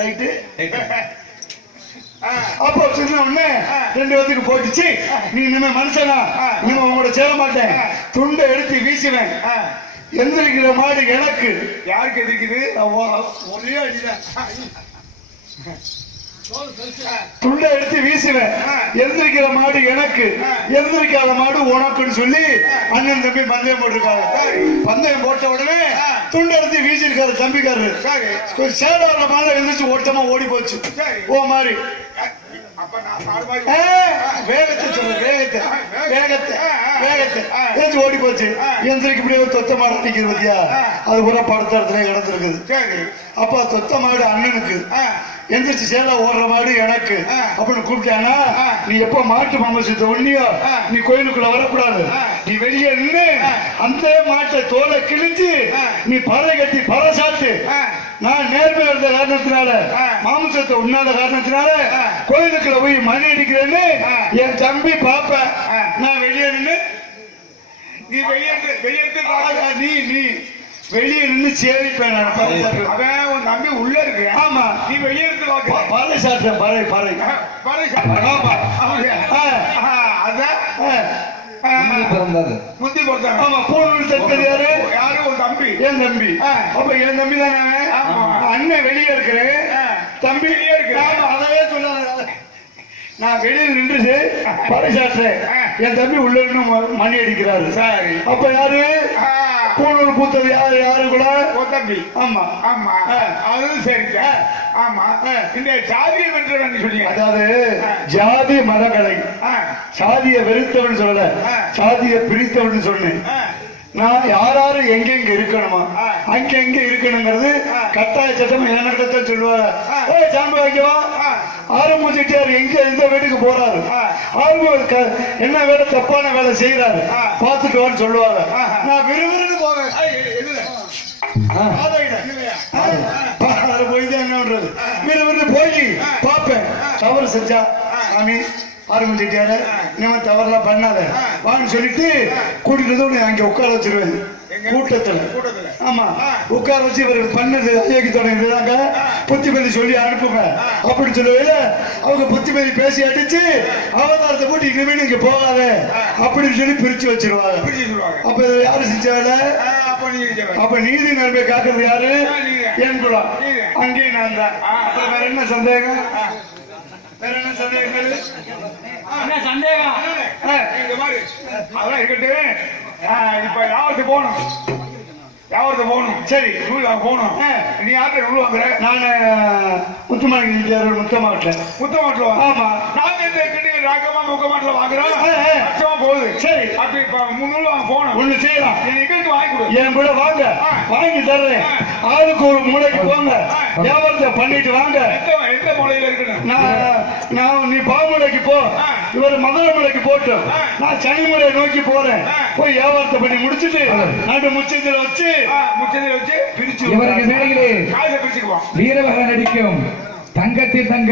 Right. அப்போ சொன்ன உடனே 2 பேத்துக்கு போட்டுச்சு. நீ இனிமே மனுஷனா, இனிமே உங்களோட சேர மாட்டேன், துண்டை எடுத்து வீசுவேன். எந்திரிக்கிற மாடு எனக்கு. யாருக்கு எதிர்க்குது? ஒரே அடிதான். துண்டை எடுத்து வீசுவேன். எந்திரிக்கிற மாடு எனக்கு, எந்திரிக்காத மாடு உனக்குன்னு சொல்லி அண்ணன் தம்பி பந்தயம் போட்டிருக்காங்க. பந்தயம் போட்ட உடனே துண்டை எடுத்து வீசிருக்காரு தம்பிக்காரு. சேடான மாடு எழுந்திரிச்சு ஓட்டமா ஓடி போச்சு. ஓ மாதிரி வேகத்தை சொல்லு, வேகத்தை வேகத்தை வேகத்தை எழுந்து ஓடி போச்சு. எந்திரிக்கு இப்படியே தொத்த மாடு நிற்கிது பத்தியா, அது பூரா படுத்த இடத்துல கிடந்திருக்குது. அப்ப தொத்த மாடு அண்ணனுக்கு, எந்திரிச்சு சேலா ஓடுற மாடு எனக்கு அப்படின்னு கூப்பிட்டானா, நீ எப்ப மாட்டு மாமசத்தை ஒண்ணியோ நீ கோயிலுக்குள்ள வரக்கூடாது. நீ வெளியே நின்று அந்த மாட்டை தோலை கிழிச்சு நீ பறை கட்டி பறை சாத்து. நான் நேர்மையா இருந்த காரணத்தினால, மாமிசத்தை உண்ணாத காரணத்தினால கோயிலுக்குள்ள போய் மணி அடிக்கிறேன்னு என் தம்பி பாப்ப. நான் வெளியே நின்று நீ வெளியே நீ நீ வெளியே நின்று சேவிப்பேன். அவன் உன் தம்பி உள்ள இருக்கு. ஆமா, நீ வெளியே இருந்து பறை சாட்டேன். பறை பறை பறை ஆமா அதான் முந்தி பிறந்தாங்க. ஆமா, பூணூல் தட்டது யாரு? யாரு? உன் தம்பி. என் தம்பி. அப்ப என் தம்பி தானே. அண்ணன் வெளியே இருக்கிறேன், தம்பி வெளியே இருக்கிறேன். அதவே சொல்லாத. நான் வெளியில் நின்று பறை சாட்டுறேன், என் தம்பி உள்ள இருந்து மணி அடிக்கிறாரு. சரி, அப்ப யாரு? பூணூல் பூத்தது யாரு? யாரு கூட? தம்பி. ஆமா ஆமா, அது சரி. ஆமா, இந்த ஜாதியம் என்று சொன்னீங்க. அதாவது ஜாதி மதங்களை சாதிய வெறுத்தவன் சொல்லல, சாதிய பிரித்தவன் சொன்னேன். நான் யாராரு எங்க இருக்கணுமா அங்க எங்க இருக்கணுங்கிறது கட்டாய சட்டம் என்னத்தான் சொல்லுவாங்க. சாம்பு வைக்கவா, ஆரம்பிச்சுட்டாரு, எங்க எந்த வீட்டுக்கு போறாரு, என்ன வேலை தப்பான வேலை செய்யறாரு பாத்துக்கோன்னு சொல்லுவாங்க. நான் விறுவிறுன்னு போவேன். போய்தான் என்ன பண்றது, விறுவிறுன்னு போய் பார்ப்பேன். தவறு செஞ்சா சாமி ஆரம்பிச்சுட்டாரு, இனிமே தவறுலாம் பண்ணாத வான்னு சொல்லிட்டு கூட்டிட்டு அங்க உட்கார வச்சிருவேன் கூட்டத்துல. ஆமா, உட்கார வச்சு இவர் பண்ணது ஐயக்கு தொடங்கிதாங்க புத்தி பதி சொல்லி அனுப்புங்க அப்படின்னு சொல்லுவேல. அவங்க புத்தி பதி பேசி அடிச்சு அவதாரத்தை போட்டு இனிமே நீங்க போகாத அப்படின்னு சொல்லி பிரிச்சு வச்சிருவாங்க. அப்ப யாரு செஞ்ச வேலை? அப்ப நீதி நன்மை காக்குறது யாரு? என் குலம். அங்கேயும் நான் தான். அப்புறம் வேற என்ன சந்தேகம்? வேற என்ன சந்தேகங்கள்? என்ன சந்தேகம்? இந்த மாதிரி அதெல்லாம் இருக்கட்டும். இப்ப யாருக்கு போகணும்? யாருக்கு போகணும்? சரி, நூல் வாங்க போகணும். நீ யார்கிட்ட நூல் வாங்குற? நான் முத்தமாட்டில். முத்தமாட்டில் வாங்க. ஆமா, நாங்க ராகமா முக்கமாட்டில் வாங்குறோம். போகுது. சரி, அப்ப இப்ப 3 நூல் வாங்க போகணும். ஒண்ணு செய்யலாம், எங்களுக்கு வாங்கி கொடு. என் கூட வாங்க, வாங்கி தர்றேன். ஆளுக்கு ஒரு மூளைக்கு போங்க, வியாபாரத்தை பண்ணிட்டு வாங்க. எந்த மூலையில இருக்கணும்? நான் நீ பாமுலைக்கு போ, இவர் மதுரமலைக்கு போட்டோம், நான் சனிமலையை நோக்கி போறேன். போய் வியாபாரத்தை பண்ணி முடிச்சுட்டு நடு முச்சத்துல வச்சு பிரிச்சு இவருக்கு மேடையிலே காசை பிரிச்சுக்குவோம். வீரவகன் நடிக்கும் தங்கத்தில் தங்க